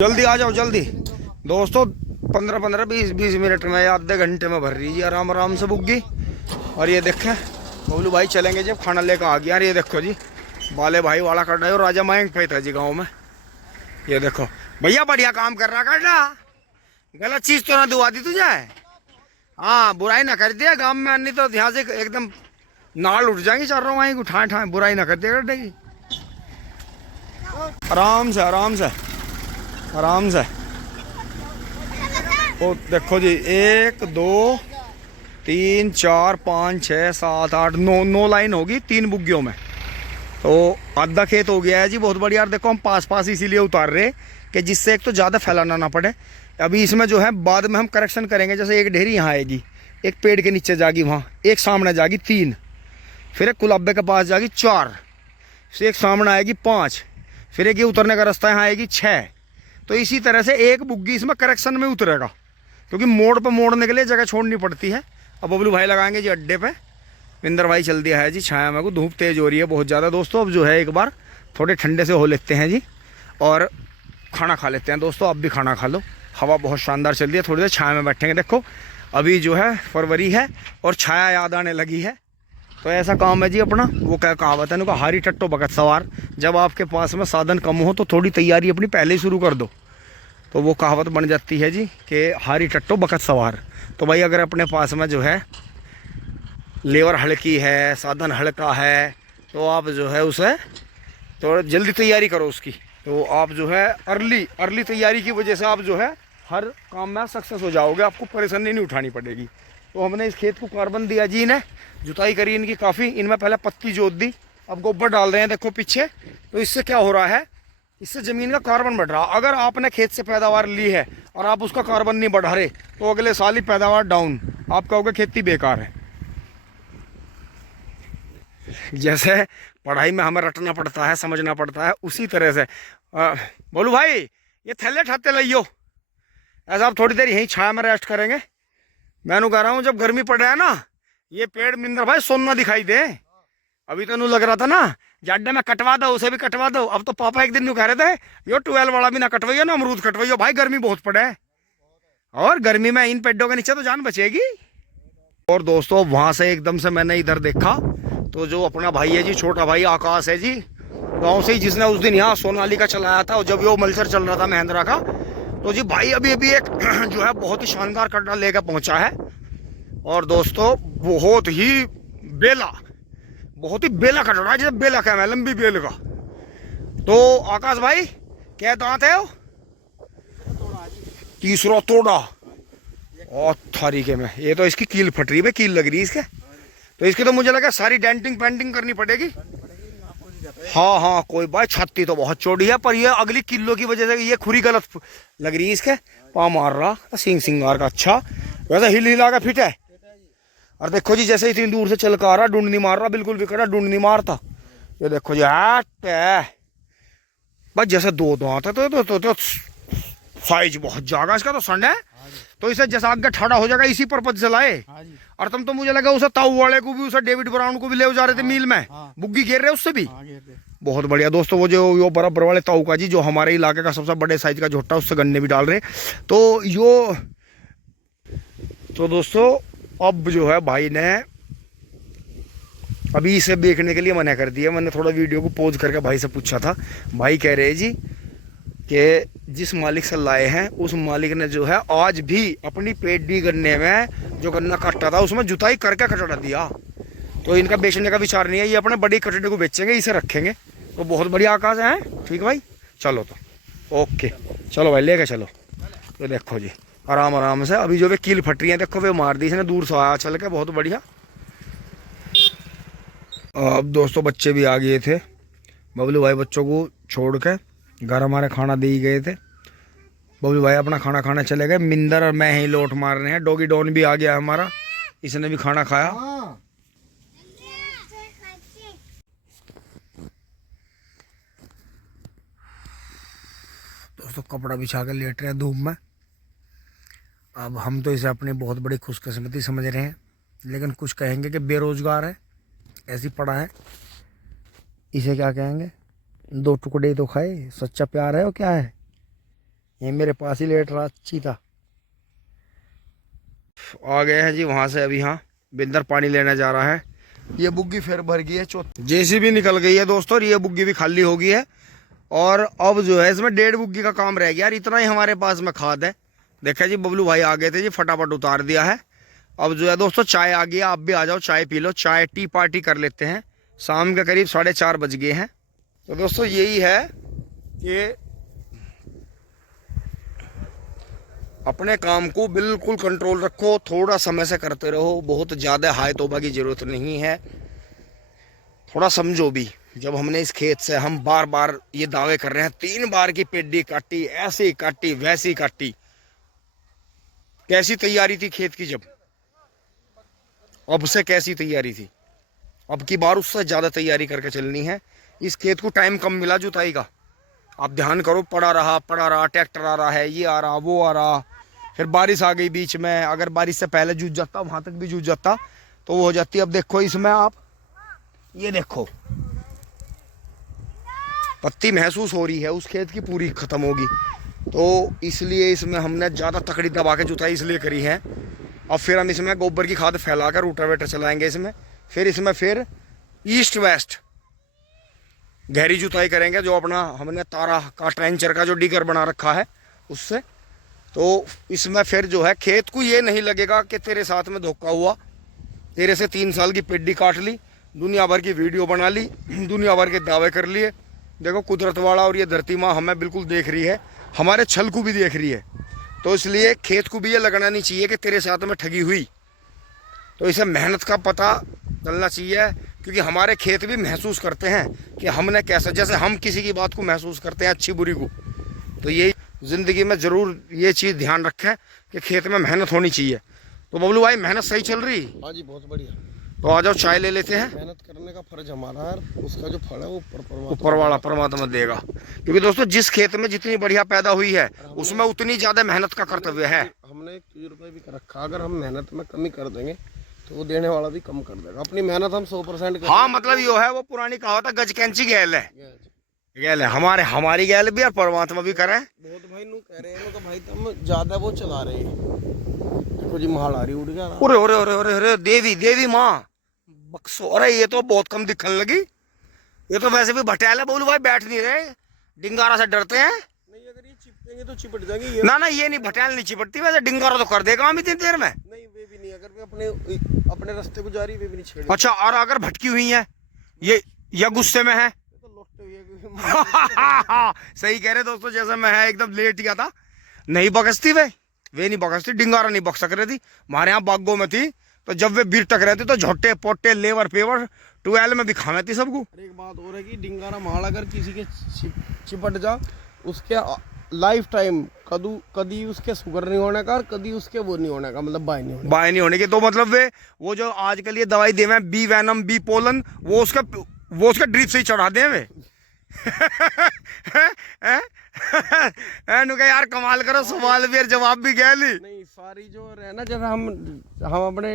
जल्दी आ जाओ जल्दी दोस्तों। 15-15 20-20 मिनट में या आधे घंटे में भर लीजिए आराम आराम से बुग्गी। और ये देखें बबलू भाई चलेंगे जब खाना लेकर आ गया। ये देखो जी बाले भाई वाला कर रहे हो राजा मायंग पे था जी गाँव में। ये देखो भैया बढ़िया काम कर रहा कर रहा, गलत चीज तो ना दुआ दी तुझे। हाँ बुराई ना कर दिया गाँव में आनी तो यहाँ से एकदम नाल उठ जाएंगी चारों वहीं उठाए ठाए। बुराई ना कर दिया कर देगी। आराम से आराम से आराम से। ओ देखो जी 1 2 3 4 5 6 7 8 9 लाइन होगी 3 बुग्गियों में। तो आधा खेत हो गया है जी बहुत बढ़िया। यार देखो हम पास पास इसीलिए उतार रहे कि जिससे एक तो ज़्यादा फैलाना ना पड़े। अभी इसमें जो है बाद में हम करेक्शन करेंगे। जैसे एक ढेरी यहाँ आएगी, एक पेड़ के नीचे जाएगी, वहाँ एक सामने जाएगी 3, फिर एक गुलाबे के पास जाएगी 4, फिर एक सामने आएगी 5, फिर एक ये उतरने का रास्ता यहाँ आएगी 6। तो इसी तरह से एक बुग्गी इसमें करेक्शन में उतरेगा, क्योंकि मोड़ पर मोड़ने के लिए जगह छोड़नी पड़ती है। अब बबलू भाई लगाएंगे जी अड्डे पे। विंदर भाई चल दिया है जी छाया में को। धूप तेज़ हो रही है बहुत ज़्यादा दोस्तों। अब जो है एक बार थोड़े ठंडे से हो लेते हैं जी और खाना खा लेते हैं दोस्तों। आप भी खाना खा लो, हवा बहुत शानदार चल रही है। थोड़ी देर छाया में बैठेंगे। देखो अभी जो है फरवरी है और छाया याद आने लगी है। तो ऐसा काम है जी अपना। वो क्या कहावत है, उनका हारी टट्टो बकत सवार। जब आपके पास में साधन कम हो तो थोड़ी तैयारी अपनी पहले ही शुरू कर दो, तो वो कहावत बन जाती है जी कि हारी टट्टो बकत सवार। तो भाई अगर अपने पास में जो है लेवर हल्की है, साधन हल्का है, तो आप जो है उसे तो जल्दी तैयारी करो उसकी। तो आप जो है अर्ली तैयारी की वजह से आप जो है हर काम में सक्सेस हो जाओगे। आपको परेशानी नहीं उठानी पड़ेगी। तो हमने इस खेत को कार्बन दिया जी, इन्हें जुताई करी इनकी काफ़ी। इनमें पहले पत्ती जोत दी, अब गोबर डाल रहे हैं देखो पीछे। तो इससे क्या हो रहा है, इससे ज़मीन का कार्बन बढ़ रहा। अगर आपने खेत से पैदावार ली है और आप उसका कार्बन नहीं बढ़ा रहे तो अगले साल ही पैदावार डाउन। आप कहोगे खेती बेकार है। जैसे पढ़ाई में हमें रटना पड़ता है, समझना पड़ता है, उसी तरह से बोलू भाई ये थैले ठाते लाइयो। ऐसा आप थोड़ी देर यहीं छाया में रेस्ट करेंगे। मैं कह रहा हूँ जब गर्मी पड़ रहा है ना, ये पेड़ मिंदर भाई सोना दिखाई दे। अभी तो लग रहा था ना जाड्डे में कटवा दो, उसे भी कटवा दो। अब तो पापा एक दिन कह रहे थे यो 12 वाला भी ना कटवाइयो ना अमरूद कटवाइयो। भाई गर्मी बहुत पड़े है और गर्मी में इन पेड़ों के नीचे तो जान बचेगी। और दोस्तों वहां से एकदम से मैंने इधर देखा तो जो अपना भाई है जी, छोटा भाई आकाश है जी, गांव से ही, जिसने उस दिन यहाँ सोनालिका चलाया था जब वो मल्सर चल रहा था महिंद्रा का। तो जी भाई अभी एक जो है बहुत ही शानदार कटरा लेकर पहुंचा है। और दोस्तों बहुत ही बेला कटरा है, जैसे बेला क्या है, लंबी बेल का। तो आकाश भाई क्या दांत है वो? तीसरा तोड़ा और तरीके में। ये तो इसकी कील फट रही है, कील लग रही है इसके। तो इसकी तो मुझे लगा सारी डेंटिंग पेंटिंग करनी पड़ेगी। हाँ हाँ कोई बात, छाती तो बहुत चौड़ी है पर ये अगली किलो की वजह से ये खुरी गलत लग रही है इसके। पाँव मार रहा सिंग सिंगार का। अच्छा वैसे हिल हिला का फिट है। और देखो जी जैसे इतनी दूर से चल कर आ रहा, डूंड नहीं मार रहा, बिल्कुल भी कड़ा डूंड नहीं मारता। ये देखो जी बस जैसे 2 दांत है तो साइज बहुत जागा इसका तो संड है। तो इसे जैसा आगे ठाड़ा हो जाएगा इसी पर्पज से लाए। और तुम तो मुझे लगा उसे ताऊ वाले को भी, उसे डेविड ब्राउन को भी ले जा रहे थे मील में। बुग्गी घेर रहे उससे भी। बहुत बढ़िया दोस्तों। वो जो बराबर वाले ताऊ का जी, जो हमारे इलाके का सबसे बड़े साइज का झोटा, उससे गन्ने भी डाल रहे। तो दोस्तों अब जो है भाई ने अभी इसे बेचने के लिए मना कर दिया। मैंने थोड़ा वीडियो को पॉज करके भाई से पूछा था। भाई कह रहे जी कि जिस मालिक से लाए हैं उस मालिक ने जो है आज भी अपनी पेडी गन्ने में जो गन्ना काटा था उसमें जुताई करके कटड़ा दिया। तो इनका बेचने का विचार नहीं है, ये अपने बड़ी कटड़े को बेचेंगे, इसे रखेंगे। तो बहुत बढ़िया आकाश है। ठीक भाई चलो तो ओके, चलो भाई लेके चलो। तो देखो जी आराम आराम से। अभी जो वे कील फट रही है देखो, वे मार दी इसने दूर से आया चल के, बहुत बढ़िया। अब दोस्तों बच्चे भी आ गए थे। बबलू भाई बच्चों को छोड़ के घर हमारे खाना दे ही गए थे। बबलू भाई अपना खाना खाने चले गए। मिंदर और मैं ही लोट मार रहे हैं। डॉगी डॉन भी आ गया हमारा, इसने भी खाना खाया। दोस्तों कपड़ा बिछा कर लेट रहे हैं धूप में। अब हम तो इसे अपनी बहुत बड़ी खुशकिस्मती समझ रहे हैं, लेकिन कुछ कहेंगे कि बेरोजगार है, ऐसी पड़ा है। इसे क्या कहेंगे, 2 टुकड़े तो खाए, सच्चा प्यार है वो क्या है। ये मेरे पास ही लेट रहा चीता। आ गए हैं जी वहाँ से अभी। हाँ, बिंदर पानी लेने जा रहा है। ये बुग्गी फिर भर गई है, जेसीबी निकल गई है दोस्तों, और ये बुग्गी भी खाली हो गई है। और अब जो है इसमें 1.5 बुग्गी का काम रह गया यार, इतना ही हमारे पास में खाद है। देखा जी बबलू भाई आ गए थे जी, फटाफट उतार दिया है। अब जो है दोस्तों चाय आ गई, आप भी आ जाओ, चाय पी लो, चाय टी पार्टी कर लेते हैं। शाम के करीब 4:30 बज गए हैं। तो दोस्तों यही है कि अपने काम को बिल्कुल कंट्रोल रखो, थोड़ा समय से करते रहो, बहुत ज़्यादा हाई तौबा की ज़रूरत नहीं है। थोड़ा समझो भी, जब हमने इस खेत से हम बार बार ये दावे कर रहे हैं, 3 बार की पेड्डी काटी, ऐसी काटी वैसी काटी, कैसी तैयारी थी खेत की जब, अब से कैसी तैयारी थी, अब की बार उससे ज़्यादा तैयारी करके चलनी है। इस खेत को टाइम कम मिला जुताई का, आप ध्यान करो, पड़ा रहा, ट्रैक्टर आ रहा है, ये आ रहा वो आ रहा, फिर बारिश आ गई बीच में, अगर बारिश से पहले जूझ जाता, वहाँ तक भी जूझ जाता तो वो हो जाती। अब देखो इसमें आप ये देखो, पत्ती महसूस हो रही है उस खेत की, पूरी खत्म होगी। तो इसलिए इसमें हमने ज़्यादा तकड़ी दबा के जुताई इसलिए करी है। अब फिर हम इसमें गोबर की खाद फैलाकर रोटावेटर चलाएंगे इसमें, फिर ईस्ट वेस्ट गहरी जुताई करेंगे, जो अपना हमने तारा का ट्रेंचर का जो डिगर बना रखा है उससे। तो इसमें फिर जो है खेत को ये नहीं लगेगा कि तेरे साथ में धोखा हुआ, तेरे से 3 साल की पेड्डी काट ली, दुनिया भर की वीडियो बना ली, दुनिया भर के दावे कर लिए। देखो कुदरत वाला और ये धरती माँ हमें बिल्कुल देख रही है, हमारे छल को भी देख रही है। तो इसलिए खेत को भी ये लगना नहीं चाहिए कि तेरे साथ में ठगी हुई। तो इसे मेहनत का पता चलना चाहिए, क्योंकि हमारे खेत भी महसूस करते हैं कि हमने कैसा, जैसे हम किसी की बात को महसूस करते हैं अच्छी बुरी को। तो ये ज़िंदगी में ज़रूर ये चीज़ ध्यान रखें कि खेत में मेहनत होनी चाहिए। तो बबलू भाई मेहनत सही चल रही? हाँ जी, बहुत बढ़िया। तो आ जाओ चाय ले लेते हैं। मेहनत करने का फर्ज हमारा है, उसका जो फल है वो ऊपर वाला परमात्मा देगा। क्योंकि दोस्तों जिस खेत में जितनी बढ़िया पैदा हुई है उसमें उतनी ज्यादा मेहनत का कर्तव्य है। हमने 1 तजुर्बा भी कर रखा, अगर हम मेहनत में कमी कर देंगे तो वो देने वाला भी कम कर देगा। अपनी मेहनत हम 100% हाँ, मतलब यो है, वो पुरानी कहावत है, गज कैंची गैल है, गैल है हमारी गैल भी और परमात्मा भी करे। बहुत भाई नू कह रहे हैं तो भाई तुम ज्यादा वो चला रहे हैं। देखो जी महाल आ रही, उड़ गया। अरे देवी माँ बक्सो, अरे ये तो बहुत कम दिखने लगी। ये तो वैसे भी भटेल है बोलू भाई, बैठ नहीं रहे, डिंगारा से डरते हैं। नहीं, अगर ये चिपकेंगे तो चिपट जाएंगे ये। ना ये नहीं, भटेल नहीं चिपटती, वैसे डिंगारा तो कर देगा हम इतनी देर में। नहीं वे भी नहीं, अगर वे अपने रास्ते को जा रही वे भी नहीं छेड़े। अच्छा, और अगर भटकी हुई है ये या गुस्से में है तो लौटते हुए सही कह रहे दोस्तों, जैसे मैं है एकदम लेट गया था, नहीं बकसती वे नहीं बकसती, डिंगारा नहीं बक सक रही थी। हमारे यहाँ बागों में थी, तो जब वे बीर टक रहे थे तो झोटे पोटे लेवर पेवर 12 में भी खावे थी सबको। एक बात और है कि डिंगारा महाल अगर किसी के चिपट जा, उसके लाइफ टाइम कभी उसके शुगर नहीं होने का और कभी उसके वो नहीं होने का, मतलब बाय नहीं होने के। तो मतलब वे वो जो आजकल ये दवाई दे में बी वैनम बी पोलन, वो उसका ड्रिप से ही चढ़ा दे वे यार कमाल करो, सवाल भी और जवाब भी गया नहीं। सारी जो है ना, जैसे हम अपने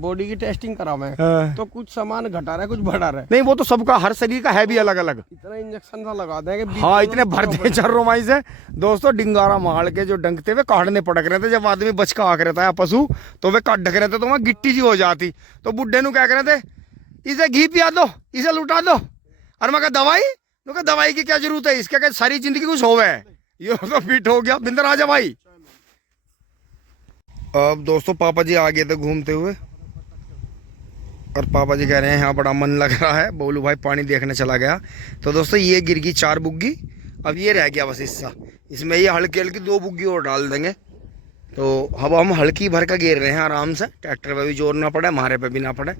बॉडी की टेस्टिंग करावे तो कुछ सामान घटा रहा है, कुछ बढ़ा रहा है। नहीं, वो तो सबका हर शरीर का है भी अलग अलग। इतना इंजेक्शन सा लगा देंगे, हाँ, इतने भर दे चर्रोमाई से दोस्तों। डिंगारा माल के जो डंकते हुए काटने पड़क रहे थे, जब आदमी बचका आक रहता है पशु तो वे काट ढक रहे थे, तो वहाँ गिट्टी जी हो जाती। तो बुड्ढे नु क्या कह रहे थे, इसे घी पिया दो, इसे लुटा दो। और मैं दवाई की क्या जरूरत है, इसके क्या सारी जिंदगी कुछ होवे है। ये तो फिट हो गया। बिंदर आजा भाई। अब दोस्तों पापा जी आ गए थे घूमते हुए, और पापा जी कह रहे हैं यहाँ बड़ा मन लग रहा है, बोलू भाई पानी देखने चला गया। तो दोस्तों ये गिर गई 4 बुग्गी, अब ये रह गया बस हिस्सा, इसमें ये हल्की हल्की 2 बुग्गी और डाल देंगे। तो अब हम हल्की भर का घेर रहे हैं आराम से, ट्रैक्टर पे भी जोर ना पड़े, हमारे पे भी ना पड़े।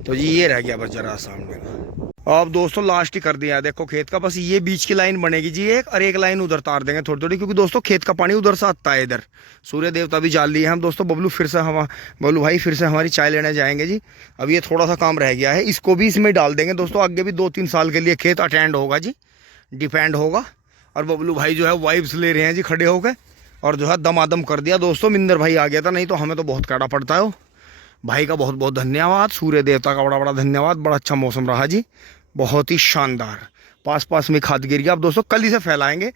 तो जी ये रह गया बस जरा सामने का। अब दोस्तों लास्ट ही कर दिया देखो खेत का, बस ये बीच की लाइन बनेगी जी एक, और एक लाइन उधर तार देंगे थोड़ी थोड़ी, क्योंकि दोस्तों खेत का पानी उधर से आता है इधर। सूर्य देवता भी जाल लिए हम दोस्तों। बबलू भाई फिर से हमारी चाय लेने जाएंगे जी। अब ये थोड़ा सा काम रह गया है, इसको भी इसमें डाल देंगे दोस्तों। आगे भी 2-3 साल के लिए खेत अटेंड होगा जी, डिपेंड होगा। और बबलू भाई जो है वाइब्स ले रहे हैं जी खड़े होकर, और जो है दमादम कर दिया दोस्तों। मिंदर भाई आ गया था, नहीं तो हमें तो बहुत काड़ा पड़ता है। भाई का बहुत बहुत धन्यवाद, सूर्य देवता का बड़ा बड़ा धन्यवाद। बड़ा अच्छा मौसम रहा जी, बहुत ही शानदार। पास में खाद गिर गया। अब दोस्तों कल ही से फैलाएंगे,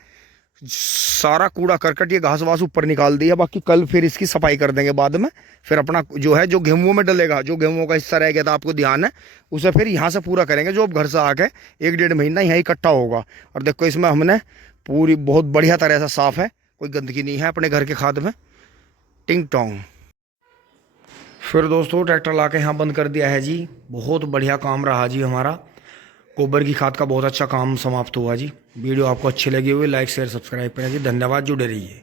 सारा कूड़ा करकट ये घास वास ऊपर निकाल दिया। बाकी कल फिर इसकी सफाई कर देंगे बाद में। फिर अपना जो है, जो गेहूं में डलेगा, जो गेहूं का हिस्सा रह गया था, आपको ध्यान है, उसे फिर यहाँ से पूरा करेंगे। जो अब घर से आके 1-1.5 महीना यहाँ इकट्ठा होगा। और देखो इसमें हमने पूरी बहुत बढ़िया तरह से साफ है, कोई गंदगी नहीं है अपने घर के खाद में। टिंग टोंग। फिर दोस्तों ट्रैक्टर ला के यहाँ बंद कर दिया है जी। बहुत बढ़िया काम रहा जी हमारा। गोबर की खाद का बहुत अच्छा काम समाप्त हुआ जी। वीडियो आपको अच्छी लगी हुई, लाइक शेयर सब्सक्राइब करें जी। धन्यवाद, जुड़े रहिए।